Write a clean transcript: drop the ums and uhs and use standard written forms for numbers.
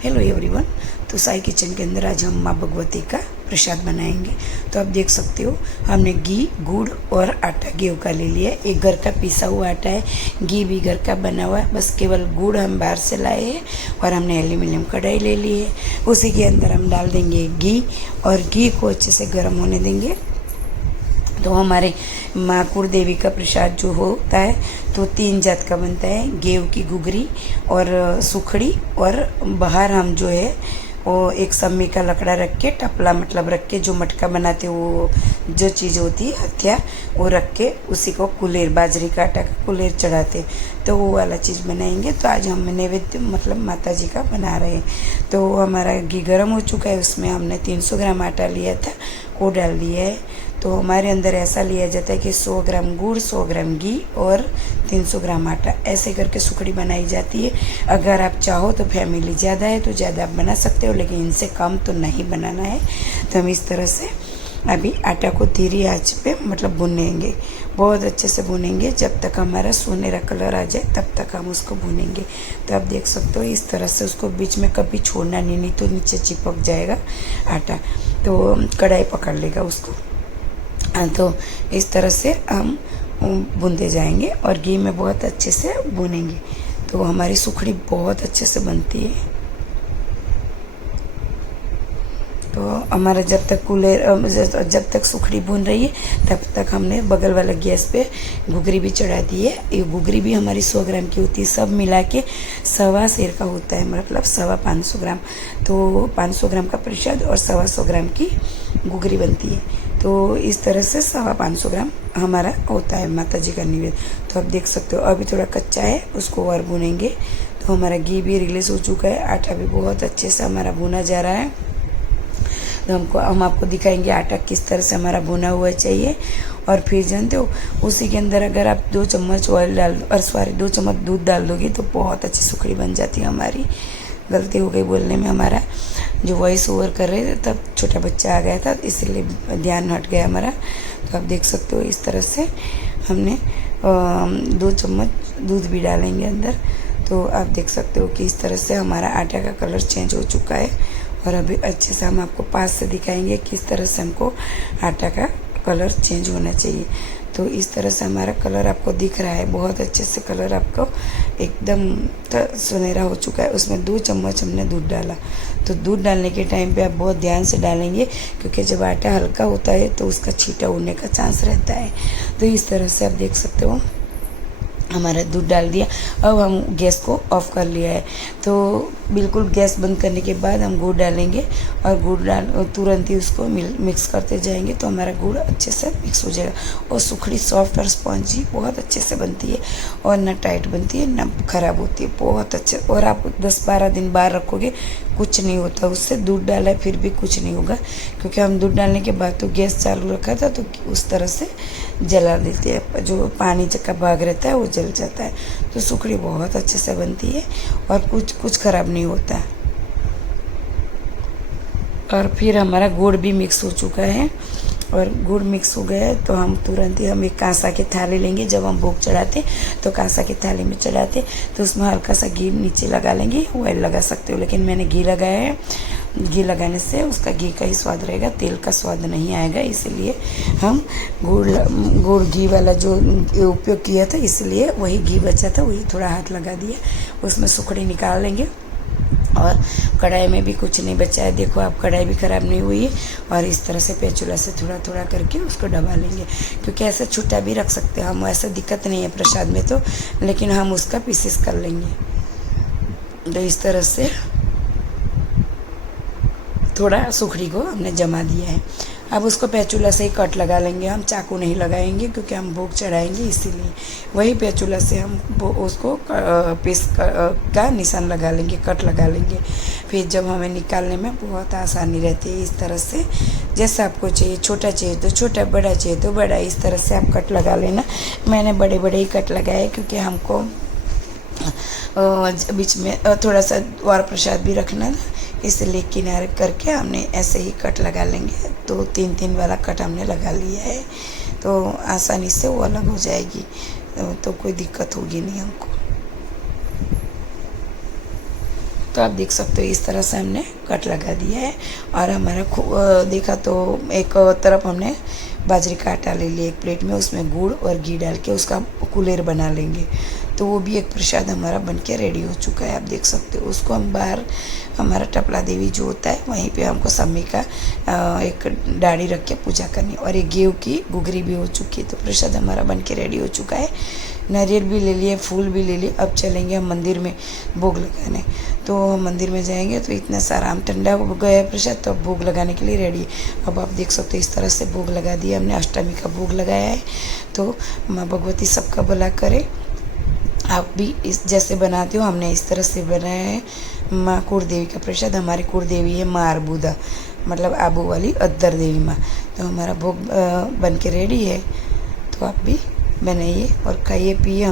Hello everyone. तो Sai kitchen के अंदर आज हम माँ भगवती का प्रसाद बनाएंगे। तो आप देख सकते हो हमने घी, गुड़ और आटा गेहूं का ले लिया है। एक घर का पिसा हुआ आटा है, घी भी घर का बना हुआ है, बस केवल गुड़ हम बाहर से लाए हैं। और हमने एल्यूमिनियम कढ़ाई ले ली है, उसी के अंदर हम डाल देंगे घी और घी को अच्छे से गर्म होने देंगे। तो हमारे माँ कुलदेवी का प्रसाद जो होता है तो 3 जात का बनता है, गेहूं की गुगरी और सुखड़ी, और बाहर हम जो है वो एक सम्मी का लकड़ा रख के, टपला मतलब रख के, जो मटका बनाते वो जो चीज़ होती है हथिया वो रख के उसी को कुलेर, बाजरी का आटा का कुलेर चढ़ाते, तो वो वाला चीज़ बनाएंगे। तो आज हम नैवेद्य मतलब माता जी का बना रहे हैं। तो हमारा घी गर्म हो चुका है, उसमें हमने 300 ग्राम आटा लिया था वो डाल दिया है। तो हमारे अंदर ऐसा लिया जाता है कि 100 ग्राम गुड़, 100 ग्राम घी और 300 ग्राम आटा, ऐसे करके सुखड़ी बनाई जाती है। अगर आप चाहो तो फैमिली ज़्यादा है तो ज़्यादा आप बना सकते हो, लेकिन इनसे कम तो नहीं बनाना है। तो हम इस तरह से अभी आटा को धीरे आंच पे मतलब भूनेंगे, बहुत अच्छे से भूनेंगे, जब तक हमारा सुनहरा कलर आ जाए तब तक हम उसको भूनेंगे। तो आप देख सकते हो इस तरह से उसको बीच में कभी छोड़ना नहीं तो नीचे चिपक जाएगा आटा, तो कढ़ाई पकड़ लेगा उसको। तो इस तरह से हम भूनते जाएंगे और घी में बहुत अच्छे से भूनेंगे, तो हमारी सुखड़ी बहुत अच्छे से बनती है। तो हमारा जब तक सुखड़ी भून रही है तब तक हमने बगल वाला गैस पे घुघरी भी चढ़ा दी है। ये घुघरी भी हमारी 100 ग्राम की होती है, सब मिला के 1.25 सेर का होता है, मतलब 550 ग्राम। तो 500 ग्राम का प्रसाद और 125 ग्राम की घुघरी बनती है। तो इस तरह से 550 ग्राम हमारा होता है माता जी का निवेद्य। तो आप देख सकते हो अभी थोड़ा कच्चा है, उसको और भूनेंगे। तो हमारा घी भी रिलीज हो चुका है, आटा भी बहुत अच्छे से हमारा भुना जा रहा है। तो हम आपको दिखाएंगे आटा किस तरह से हमारा भुना हुआ चाहिए। और फिर जानते हो उसी के अंदर अगर आप 2 चम्मच ऑयल डाल और 2 चम्मच दूध डाल दोगे तो बहुत अच्छी सुखड़ी बन जाती है हमारी। गलती हो गई बोलने में, हमारा जो वॉइस ओवर कर रहे थे तब छोटा बच्चा आ गया था, इसलिए ध्यान हट गया हमारा। तो आप देख सकते हो इस तरह से हमने 2 चम्मच दूध भी डालेंगे अंदर। तो आप देख सकते हो कि इस तरह से हमारा आटा का कलर चेंज हो चुका है। और अभी अच्छे से हम आपको पास से दिखाएंगे किस तरह से हमको आटा का कलर चेंज होना चाहिए। तो इस तरह से हमारा कलर आपको दिख रहा है, बहुत अच्छे से कलर आपको एकदम सुनहरा हो चुका है। उसमें 2 चम्मच हमने दूध डाला। तो दूध डालने के टाइम पे आप बहुत ध्यान से डालेंगे, क्योंकि जब आटा हल्का होता है तो उसका छींटा उड़ने का चांस रहता है। तो इस तरह से आप देख सकते हो हमारा दूध डाल दिया। अब हम गैस को ऑफ कर लिया है। तो बिल्कुल गैस बंद करने के बाद हम गुड़ डालेंगे और गुड़ डाल तुरंत ही उसको मिक्स करते जाएंगे, तो हमारा गुड़ अच्छे से मिक्स हो जाएगा। और सुखड़ी सॉफ्ट और स्पॉन्जी बहुत अच्छे से बनती है, और ना टाइट बनती है ना ख़राब होती है, बहुत अच्छे। और आप 10-12 दिन बाहर रखोगे कुछ नहीं होता उससे। दूध डाला है फिर भी कुछ नहीं होगा, क्योंकि हम दूध डालने के बाद तो गैस चालू रखा था, तो उस तरह से जला देते हैं, जो पानी का भाग रहता है वो जल जाता है। तो सुखड़ी बहुत अच्छे से बनती है और कुछ ख़राब नहीं होता है। और फिर हमारा गुड़ भी मिक्स हो चुका है, और गुड़ मिक्स हो गया है तो हम तुरंत ही हम एक कांसा की थाली लेंगे। जब हम भोग चढ़ाते तो कांसा की थाली में चढ़ाते, तो उसमें हल्का सा घी नीचे लगा लेंगे, ऑयल लगा सकते हो, लेकिन मैंने घी लगाया है। घी लगाने से उसका घी का ही स्वाद रहेगा, तेल का स्वाद नहीं आएगा, इसलिए हम गुड़ घी वाला जो उपयोग किया था, इसलिए वही घी बचा था वही थोड़ा हाथ लगा दिया। उसमें सुखड़ी निकाल लेंगे। और कढ़ाई में भी कुछ नहीं बचा है, देखो आप, कढ़ाई भी ख़राब नहीं हुई है। और इस तरह से पेचुला से थोड़ा थोड़ा करके उसको दबा लेंगे, क्योंकि ऐसे छुट्टा भी रख सकते हैं हम, ऐसा दिक्कत नहीं है प्रसाद में तो, लेकिन हम उसका पीसेस कर लेंगे। तो इस तरह से थोड़ा सुखड़ी को हमने जमा दिया है। अब उसको पैचूला से ही कट लगा लेंगे, हम चाकू नहीं लगाएंगे क्योंकि हम भोग चढ़ाएंगे, इसीलिए वही पैचूला से हम उसको पीस का निशान लगा लेंगे, कट लगा लेंगे। फिर जब हमें निकालने में बहुत आसानी रहती है। इस तरह से जैसा आपको चाहिए, छोटा चाहिए तो छोटा, बड़ा चाहिए तो बड़ा, इस तरह से आप कट लगा लेना। मैंने बड़े बड़े ही कट लगाए, क्योंकि हमको बीच में थोड़ा सा और प्रसाद भी रखना था, इसलिए किनारे करके हमने ऐसे ही कट लगा लेंगे। तो 3-3 वाला कट हमने लगा लिया है, तो आसानी से वो अलग हो जाएगी, तो कोई दिक्कत होगी नहीं हमको। तो आप देख सकते हो इस तरह से हमने कट लगा दिया है। और हमारा देखा तो एक तरफ हमने बाजरे का आटा ले लिया एक प्लेट में, उसमें गुड़ और घी डाल के उसका कुलेर बना लेंगे। तो वो भी एक प्रसाद हमारा बनके रेडी हो चुका है, आप देख सकते हो। उसको हम बाहर हमारा टपला देवी जो होता है वहीं पे हमको सम्मी का एक डाड़ी रख के पूजा करनी। और एक गेहूँ की गुगरी भी हो चुकी है। तो प्रसाद हमारा बनके रेडी हो चुका है। नारियल भी ले लिए, फूल भी ले लिए। अब चलेंगे हम मंदिर में भोग लगाने। तो हम मंदिर में जाएंगे तो इतना सारा आम ठंडा हो गया है प्रसाद, तो अब भोग लगाने के लिए रेडी है। अब आप देख सकते हो इस तरह से भोग लगा दिया हमने, अष्टमी का भोग लगाया है। तो माँ भगवती सबका भला करे। आप भी इस जैसे बनाते हो, हमने इस तरह से बनाया है। माँ कुलदेवी का प्रसाद, हमारी कुलदेवी है माँ अरबुदा, मतलब आबू वाली अद्दर देवी माँ। तो हमारा भोग बन के रेडी है। तो आप भी बनाइए और खाइए पिए।